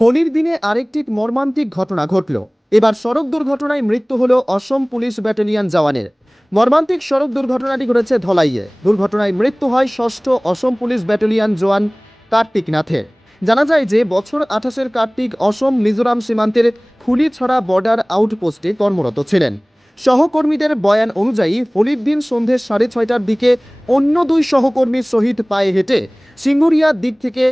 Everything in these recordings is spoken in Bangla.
হোলির দিনে আরেকটি মর্মান্তিক ঘটনা ঘটল। এবার সড়ক দুর্ঘটনায় মৃত্যু হল অসম পুলিশ ব্যাটালিয়ান জওয়ানের। মর্মান্তিক সড়ক দুর্ঘটনাটি ঘটেছে ধলাইয়ে। দুর্ঘটনায় মৃত্যু হয় ষষ্ঠ অসম পুলিশ ব্যাটালিয়ান জওয়ান কার্তিক নাথের। জানা যায় যে, বছর আঠাশের কার্তিক অসম মিজোরাম সীমান্তের খুলিছড়া বর্ডার আউটপোস্টে কর্মরত ছিলেন। সহকর্মীদের বয়ান অনুযায়ী, হোলির দিন সন্ধে সাড়ে ছয়টার দিকে অন্য দুই সহকর্মীর সহিত পায়ে হেঁটে সিঙ্গুরিয়ার দিক থেকে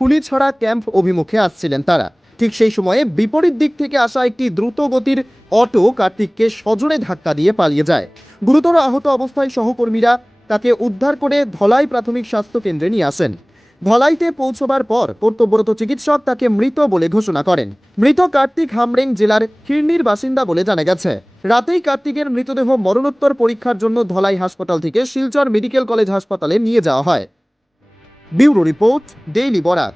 পুলিছড়া ক্যাম্প অভিমুখে আসছিলেন তারা। ঠিক সেই সময়ে বিপরীত দিক থেকে আসা একটি দ্রুত গতির অটো কার্তিককে সজোরে ধাক্কা দিয়ে পালিয়ে যায়। গুরুতর আহত অবস্থায় সহকর্মীরা তাকে উদ্ধার করে ধলাই প্রাথমিক স্বাস্থ্য কেন্দ্রে নিয়ে আসেন। ধলাইতে পৌঁছবার পর কর্তব্যরত চিকিৎসক তাকে মৃত বলে ঘোষণা করেন। মৃত কার্তিক হামরেং জেলার খিরনির বাসিন্দা বলে জানা গেছে। রাতেই কার্তিকের মৃতদেহ মরণোত্তর পরীক্ষার জন্য ধলাই হাসপাতাল থেকে শিলচর মেডিকেল কলেজ হাসপাতালে নিয়ে যাওয়া হয়। Bureau report daily Barak